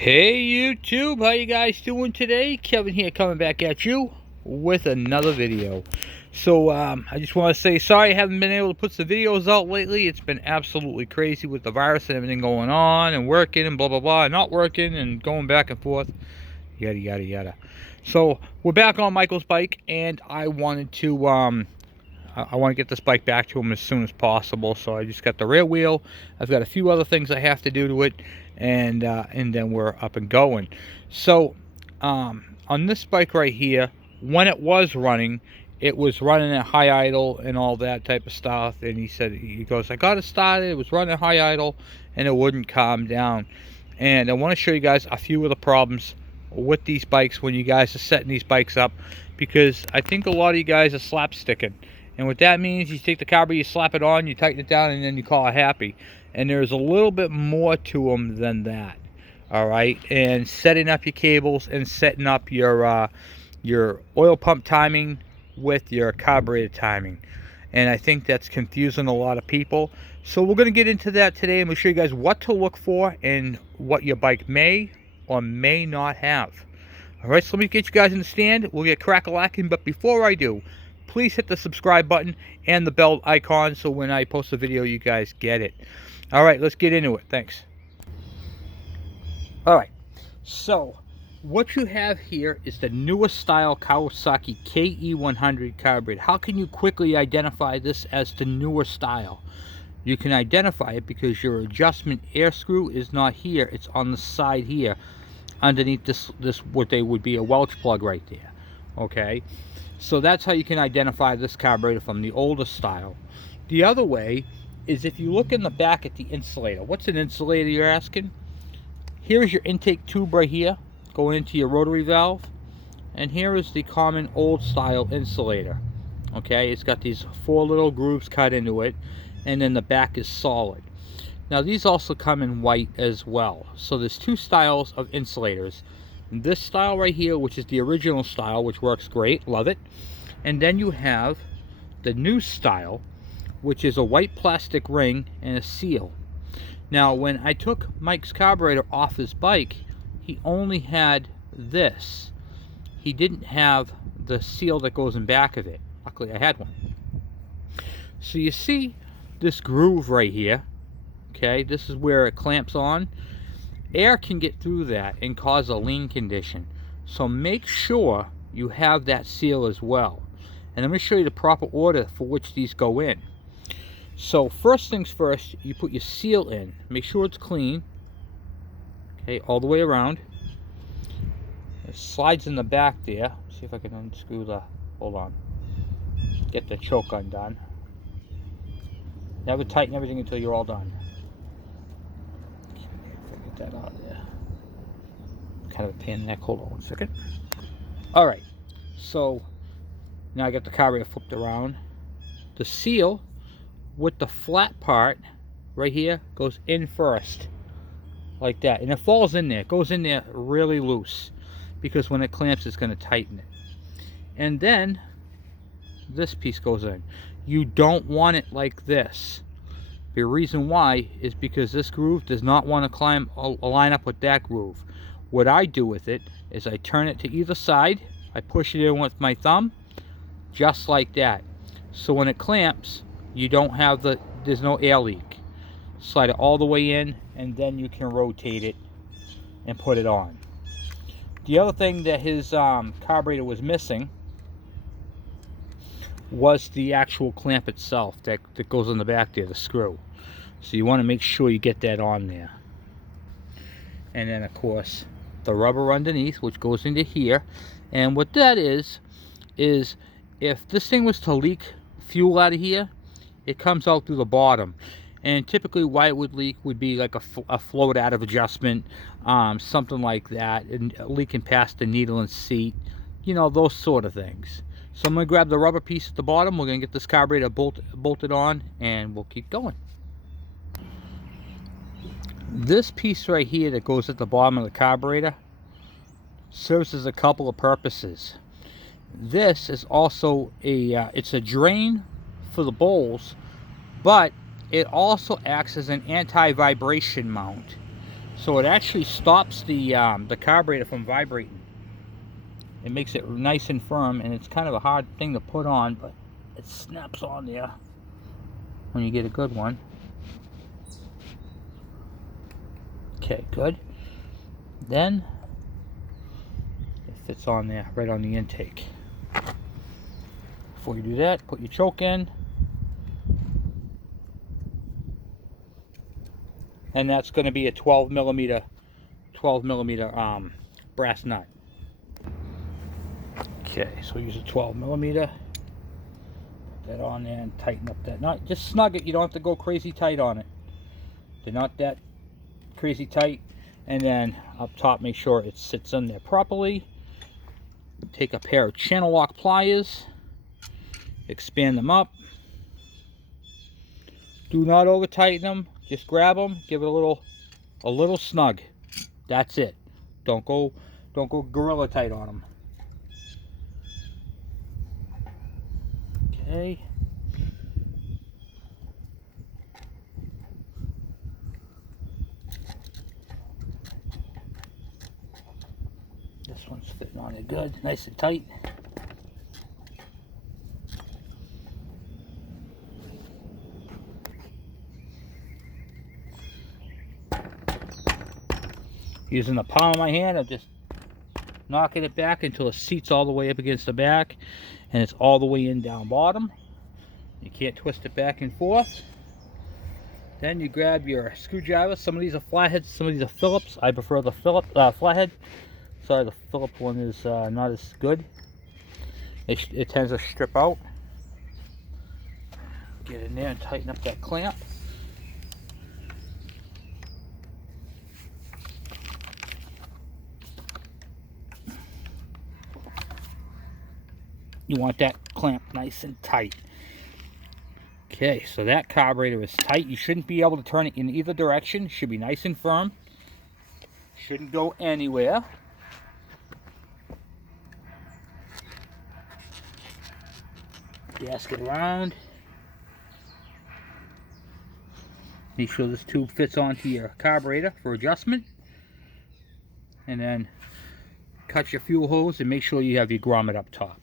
Hey YouTube, how you guys doing today? Kevin here, coming back at you with another video. So I just want to say sorry I haven't been able to put some videos out lately. It's been absolutely crazy with the virus and everything going on and working and blah blah blah, and not working and going back and forth, yada yada yada. So we're back on Michael's bike, and I wanted to I want to get this bike back to him as soon as possible. So I just got the rear wheel. I've got a few other things I have to do to it, and then we're up and going. So on this bike right here, when it was running at high idle and all that type of stuff. And he goes, I got it started. It was running high idle, and it wouldn't calm down. And I want to show you guys a few of the problems with these bikes when you guys are setting these bikes up, because I think a lot of you guys are slapsticking. And what that means, you take the carburetor, you slap it on, you tighten it down, and then you call it happy. And there's a little bit more to them than that. All right, and setting up your cables and setting up your oil pump timing with your carburetor timing. And I think that's confusing a lot of people. So we're going to get into that today, and we'll show you guys what to look for and what your bike may or may not have. All right, so let me get you guys in the stand. We'll get crack-a-lacking, but before I do, please hit the subscribe button and the bell icon so when I post a video, you guys get it. All right, let's get into it. Thanks. All right, so what you have here is the newest style Kawasaki Ke100 carburetor. How can you quickly identify this as the newer style? You can identify it because your adjustment air screw is not here. It's on the side here underneath this what they would be a Welch plug right there. Okay, so that's how you can identify this carburetor from the older style. The other way is if you look in the back at the insulator. What's an insulator, you're asking? Here's your intake tube right here going into your rotary valve, and here is the common old style insulator. Okay, it's got these 4 little grooves cut into it, and then the back is solid. Now these also come in white as well. So there's 2 styles of insulators. This style right here, which is the original style, which works great, love it. And then you have the new style, which is a white plastic ring and a seal. Now when I took Mike's carburetor off his bike, he only had this. He didn't have the seal that goes in back of it. Luckily I had one. So you see this groove right here, okay, this is where it clamps on. Air can get through that and cause a lean condition. So make sure you have that seal as well. And I'm going to show you the proper order for which these go in. So first things first, you put your seal in. Make sure it's clean. Okay, all the way around. It slides in the back there. See if I can unscrew the, hold on. Get the choke undone. Never tighten everything until you're all done. Get that out there. Kind of a pain in the neck. Hold on one second. Alright, so now I got the carburetor flipped around. The seal with the flat part right here goes in first, like that, and it falls in there. It goes in there really loose because when it clamps, it's going to tighten it. And then this piece goes in. You don't want it like this. The reason why is because this groove does not want to line up with that groove. What I do with it is I turn it to either side. I push it in with my thumb, just like that. So when it clamps, you don't have there's no air leak. Slide it all the way in, and then you can rotate it and put it on. The other thing that his carburetor was missing was the actual clamp itself that goes on the back there, the screw. So you want to make sure you get that on there. And then of course the rubber underneath, which goes into here. And what that is if this thing was to leak fuel out of here, it comes out through the bottom. And typically why it would leak would be like a float out of adjustment, something like that, and leaking past the needle and seat, you know, those sort of things. So I'm going to grab the rubber piece at the bottom. We're going to get this carburetor bolted on, and we'll keep going. This piece right here that goes at the bottom of the carburetor serves as a couple of purposes. This is also it's a drain for the bowls, but it also acts as an anti-vibration mount. So it actually stops the carburetor from vibrating. It makes it nice and firm, and it's kind of a hard thing to put on, but it snaps on there when you get a good one. Okay, good. Then it fits on there, right on the intake. Before you do that, put your choke in. And that's going to be a 12 millimeter brass nut. Okay, so use a 12 millimeter. Put that on there and tighten up that nut. Just snug it. You don't have to go crazy tight on it. They're not that crazy tight. And then up top, make sure it sits in there properly. Take a pair of channel lock pliers. Expand them up. Do not over tighten them. Just grab them. Give it a little snug. That's it. Don't go gorilla tight on them. Okay. This one's fitting on it good, nice and tight. Using the palm of my hand, I'm just knocking it back until the seat's all the way up against the back and it's all the way in down bottom. You can't twist it back and forth. Then you grab your screwdriver. Some of these are flatheads, some of these are Phillips. I prefer the flathead. Sorry, the Phillips one is not as good. It tends to strip out. Get in there and tighten up that clamp. You want that clamp nice and tight. Okay, so that carburetor is tight. You shouldn't be able to turn it in either direction. It should be nice and firm. Shouldn't go anywhere. Gasket around. Make sure this tube fits onto your carburetor for adjustment. And then cut your fuel hose and make sure you have your grommet up top.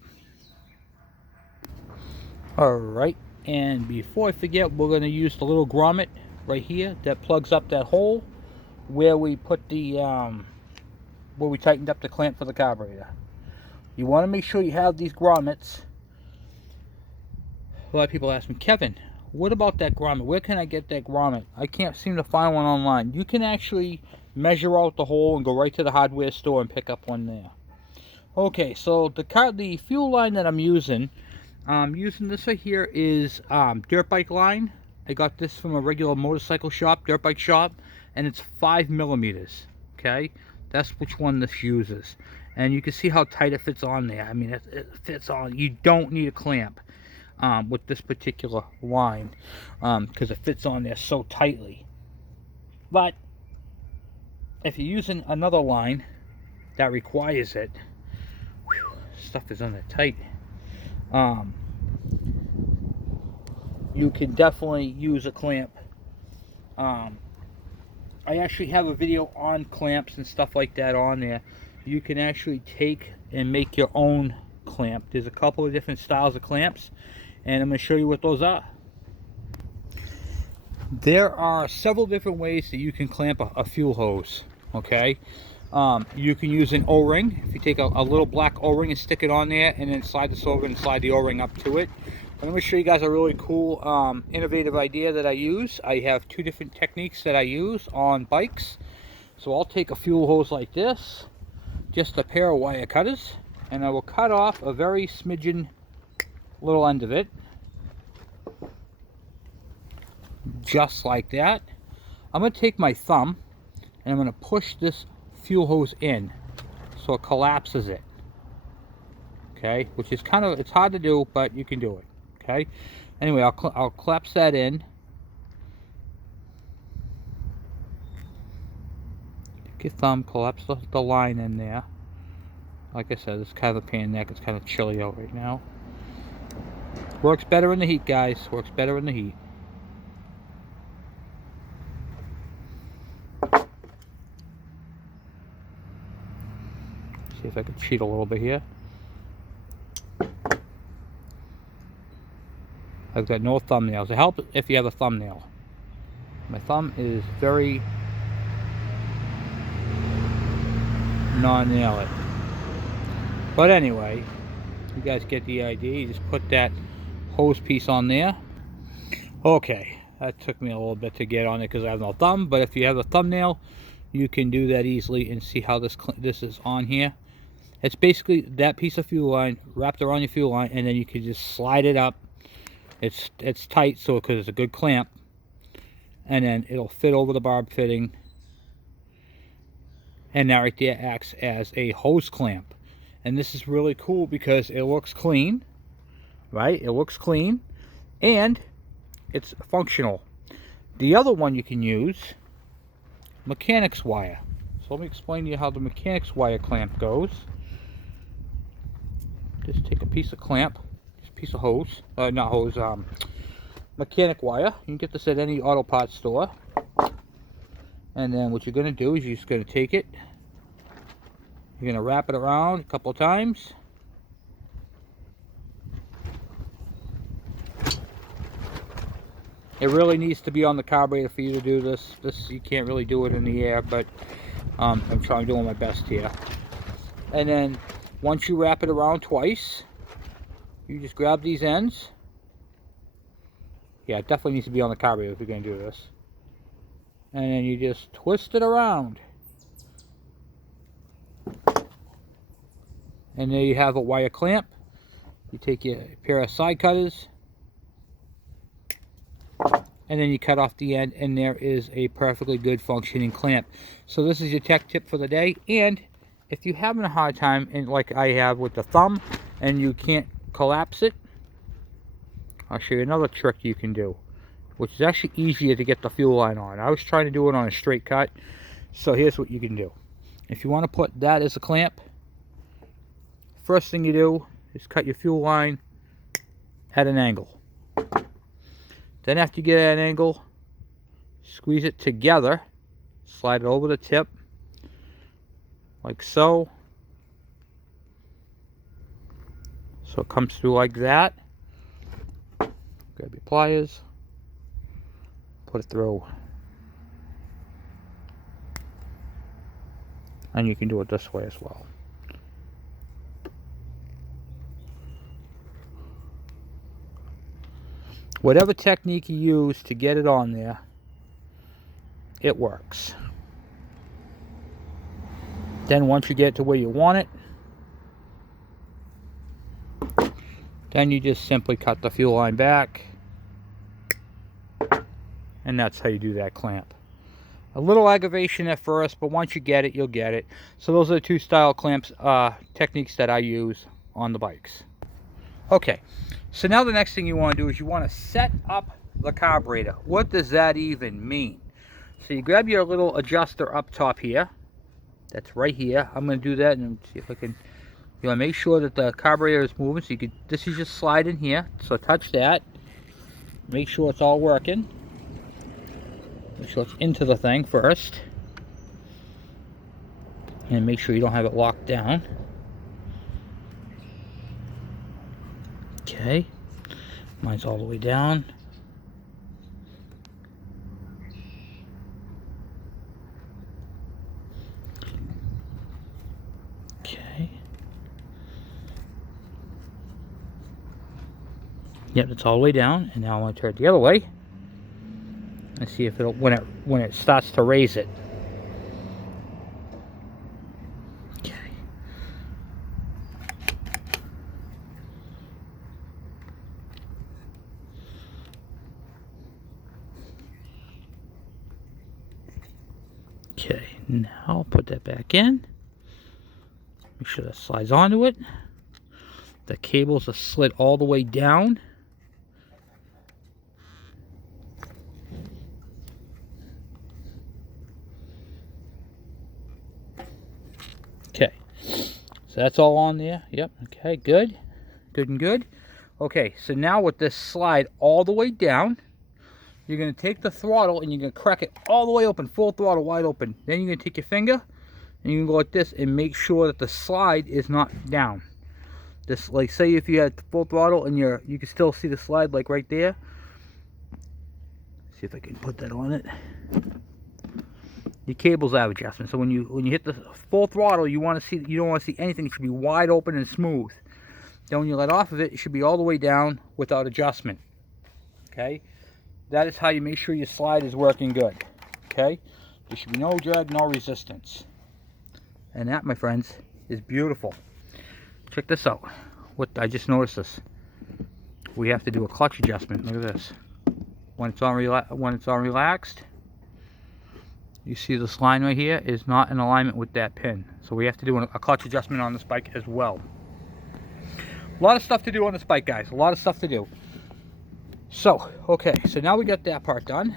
Alright, and before I forget, we're going to use the little grommet right here that plugs up that hole where we put the where we tightened up the clamp for the carburetor. You want to make sure you have these grommets. A lot of people ask me, Kevin, what about that grommet? Where can I get that grommet? I can't seem to find one online. You can actually measure out the hole and go right to the hardware store and pick up one there. Okay, so the fuel line that I'm using this right here is dirt bike line. I got this from a regular motorcycle shop, dirt bike shop, and it's 5 millimeters. Okay, that's which one this uses, and you can see how tight it fits on there. I mean, it fits on. You don't need a clamp with this particular line because it fits on there so tightly. But if you're using another line that requires it, whew, stuff is on there tight. You can definitely use a clamp. I actually have a video on clamps and stuff like that on there. You can actually take and make your own clamp. There's a couple of different styles of clamps, and I'm going to show you what those are. There are several different ways that you can clamp a fuel hose. Okay, you can use an O-ring. If you take a little black O-ring and stick it on there, and then slide this over and slide the O-ring up to it. I'm going to show you guys a really cool, innovative idea that I use. I have two different techniques that I use on bikes. So I'll take a fuel hose like this, just a pair of wire cutters, and I will cut off a very smidgen little end of it, just like that. I'm going to take my thumb and I'm going to push this fuel hose in so it collapses it. Okay, which is it's hard to do, but you can do it. Okay, anyway, I'll collapse that in. Take your thumb, collapse the line in there. Like I said, it's kind of a pain in the neck. It's kind of chilly out right now. Works better in the heat, guys. Works better in the heat. See if I can cheat a little bit here. I've got no thumbnails. It helps if you have a thumbnail. My thumb is very non-nail-it. But anyway, you guys get the idea. You just put that hose piece on there. Okay, that took me a little bit to get on it because I have no thumb, but if you have a thumbnail, you can do that easily and see how this is on here. It's basically that piece of fuel line wrapped around your fuel line, and then you can just slide it up. It's tight, so because it's a good clamp, and then it'll fit over the barb fitting, and that right there acts as a hose clamp. And this is really cool because it looks clean, right? It looks clean, and it's functional. The other one you can use, mechanics wire. So let me explain to you how the mechanics wire clamp goes. Just take a piece of clamp, just a piece of hose, not hose, mechanic wire. You can get this at any auto parts store. And then what you're going to do is you're just going to take it, you're going to wrap it around a couple of times. It really needs to be on the carburetor for you to do this. You can't really do it in the air, but I'm doing my best here. And then once you wrap it around twice, you just grab these ends. Yeah, it definitely needs to be on the carburetor if you're going to do this. And then you just twist it around. And there you have a wire clamp. You take your pair of side cutters, and then you cut off the end, and there is a perfectly good functioning clamp. So this is your tech tip for the day. And if you're having a hard time, and like I have with the thumb, and you can't collapse it, I'll show you another trick you can do, which is actually easier to get the fuel line on. I was trying to do it on a straight cut, so here's what you can do. If you want to put that as a clamp, first thing you do is cut your fuel line at an angle. Then after you get at an angle, squeeze it together, slide it over the tip, like so. So it comes through like that. Grab your pliers, put it through. And you can do it this way as well. Whatever technique you use to get it on there, it works. Then once you get to where you want it, then you just simply cut the fuel line back, and that's how you do that clamp. A little aggravation at first, but once you get it, you'll get it. So those are the two style clamps techniques that I use on the bikes. Okay, so now the next thing you want to do is you want to set up the carburetor. What does that even mean? So you grab your little adjuster up top here. That's right here. I'm going to do that and see if I can. You want to make sure that the carburetor is moving. So you could. This is just slide in here. So touch that. Make sure it's all working. Make sure it's into the thing first. And make sure you don't have it locked down. Okay. Mine's all the way down. Okay. Yep, it's all the way down. And now I want to turn it the other way. And see if it'll when it starts to raise it. Okay. Okay, now I'll put that back in. Make sure that slides onto it. The cables are slid all the way down. Okay, so that's all on there. Yep, okay, good. Good and good. Okay, so now with this slide all the way down, you're going to take the throttle and you're going to crack it all the way open, full throttle, wide open. Then you're going to take your finger and and you can go like this and make sure that the slide is not down. This, like, say if you had full throttle and you can still see the slide, like right there. See if I can put that on it. Your cables have adjustment. So when you hit the full throttle, you don't want to see anything. It should be wide open and smooth. Then when you let off of it, it should be all the way down without adjustment. Okay, that is how you make sure your slide is working good. Okay, there should be no drag, no resistance. And that, my friends, is beautiful. Check this out. What I just noticed this. We have to do a clutch adjustment. Look at this. When it's on relaxed, you see this line right here is not in alignment with that pin. So we have to do a clutch adjustment on this bike as well. A lot of stuff to do on this bike, guys. A lot of stuff to do. So, okay. So now we got that part done.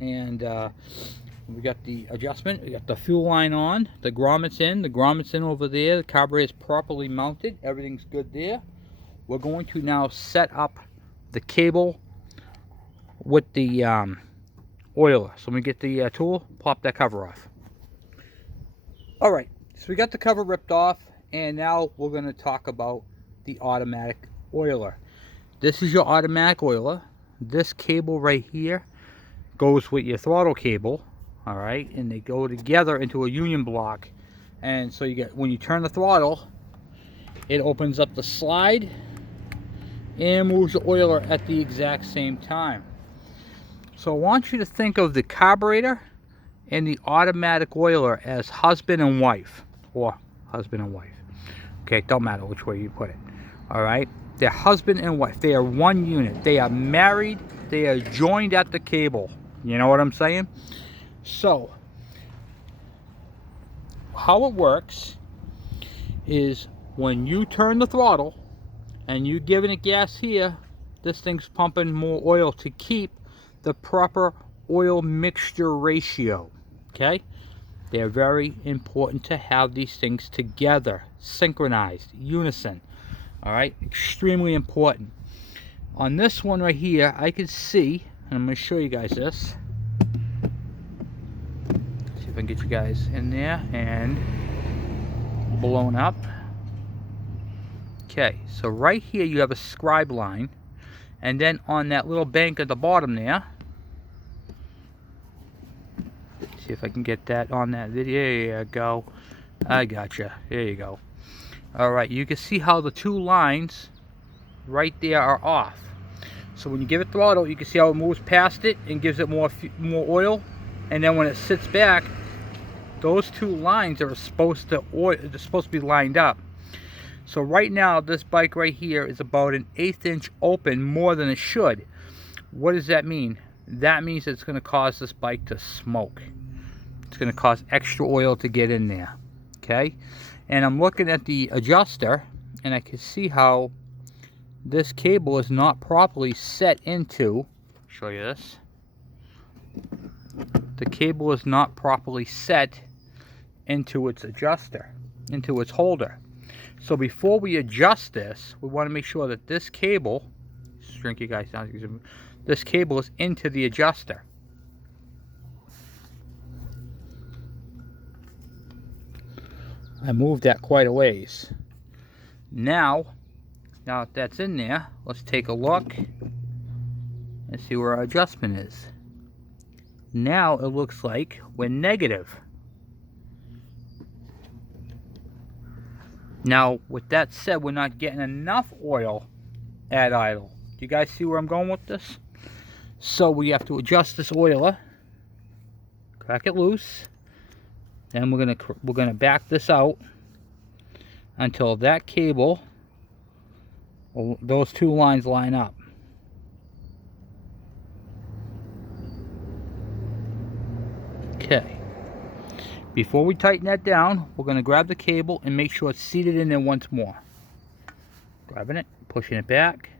And we got the adjustment. We got the fuel line on. The grommets in. The grommets in over there. The carburetor is properly mounted. Everything's good there. We're going to now set up the cable with the oiler. So when we get the tool, pop that cover off. Alright, so we got the cover ripped off, and now we're going to talk about the automatic oiler. This is your automatic oiler. This cable right here goes with your throttle cable, alright, and they go together into a union block. And so you get, when you turn the throttle, it opens up the slide and moves the oiler at the exact same time. So I want you to think of the carburetor and the automatic oiler as husband and wife, or husband and wife. Okay, it don't matter which way you put it. All right, they're husband and wife. They are one unit. They are married. They are joined at the cable. You know what I'm saying? So how it works is when you turn the throttle and you giving it gas here, this thing's pumping more oil to keep the proper oil mixture ratio. Okay, they're very important to have these things together, synchronized, unison. All right, extremely important. On this one right here, I can see, and I'm going to show you guys this. See if I can get you guys in there and blown up. Okay, so right here you have a scribe line, and then on that little bank at the bottom there, see if I can get that on that video. There you go. I gotcha. There you go. Alright, you can see how the two lines right there are off. So when you give it throttle, you can see how it moves past it and gives it more oil. And then when it sits back, those two lines are supposed to be lined up. So right now, this bike right here is about an 1/8 inch open more than it should. What does that mean? That means it's going to cause this bike to smoke. It's going to cause extra oil to get in there. Okay, and I'm looking at the adjuster, and I can see how this cable is not properly set into, show you this, the cable is not properly set into its adjuster, into its holder. So before we adjust this, we want to make sure that this cable, shrink you guys down, this cable is into the adjuster. I moved that quite a ways. Now that that's in there, let's take a look and see where our adjustment is. Now it looks like we're negative. Now, with that said, we're not getting enough oil at idle. Do you guys see where I'm going with this? So we have to adjust this oiler, crack it loose, then we're gonna back this out until that cable, those two lines line up. Okay. Before we tighten that down, we're going to grab the cable and make sure it's seated in there once more. Grabbing it, pushing it back,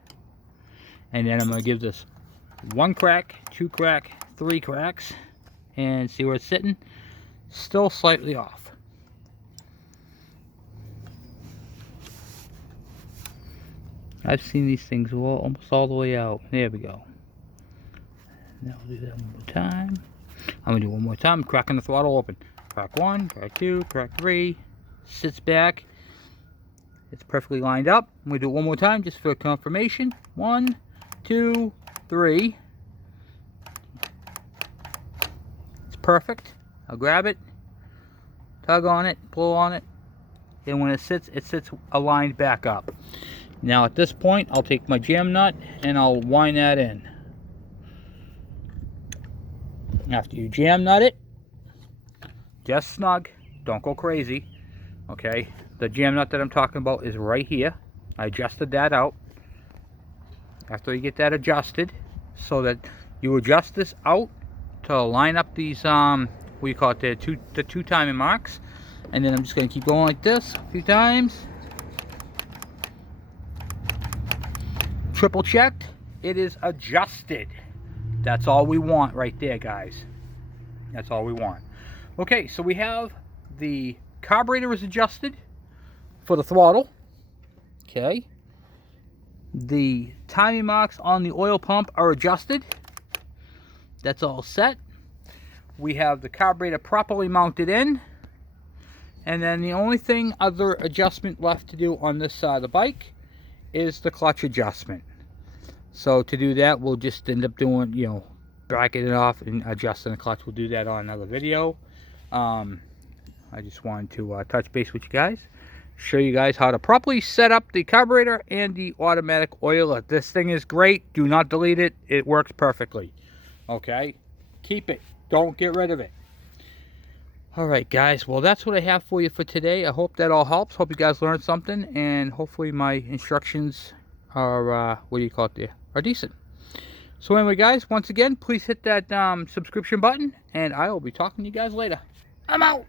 and then I'm going to give this 1 crack, 2 crack, 3 cracks, and see where it's sitting. Still slightly off. I've seen these things almost all the way out. There we go. Now we'll do that one more time. I'm going to do one more time, cracking the throttle open. Track 1, track 2, track 3, sits back. It's perfectly lined up. I'm going to do it one more time just for confirmation. 1, 2, 3. It's perfect. I'll grab it, tug on it, pull on it, and when it sits aligned back up. Now at this point, I'll take my jam nut and I'll wind that in. After you jam nut it, just snug, don't go crazy, okay? The jam nut that I'm talking about is right here. I adjusted that out. After you get that adjusted, so that you adjust this out to line up these, what do you call it, the two timing marks. And then I'm just going to keep going like this a few times. Triple checked, it is adjusted. That's all we want right there, guys. That's all we want. Okay, so we have the carburetor is adjusted for the throttle. Okay. The timing marks on the oil pump are adjusted. That's all set. We have the carburetor properly mounted in. And then the only thing other adjustment left to do on this side of the bike is the clutch adjustment. So to do that, we'll just end up doing, you know, bracketing it off and adjusting the clutch. We'll do that on another video. I just wanted to touch base with you guys, show you guys how to properly set up the carburetor and the automatic oiler. This thing is great. Do not delete it. It works perfectly. Okay? Keep it. Don't get rid of it. Alright guys, well that's what I have for you for today. I hope that all helps. Hope you guys learned something, and hopefully my instructions are, what do you call it there, are decent. So anyway guys, once again, please hit that subscription button, and I will be talking to you guys later. I'm out!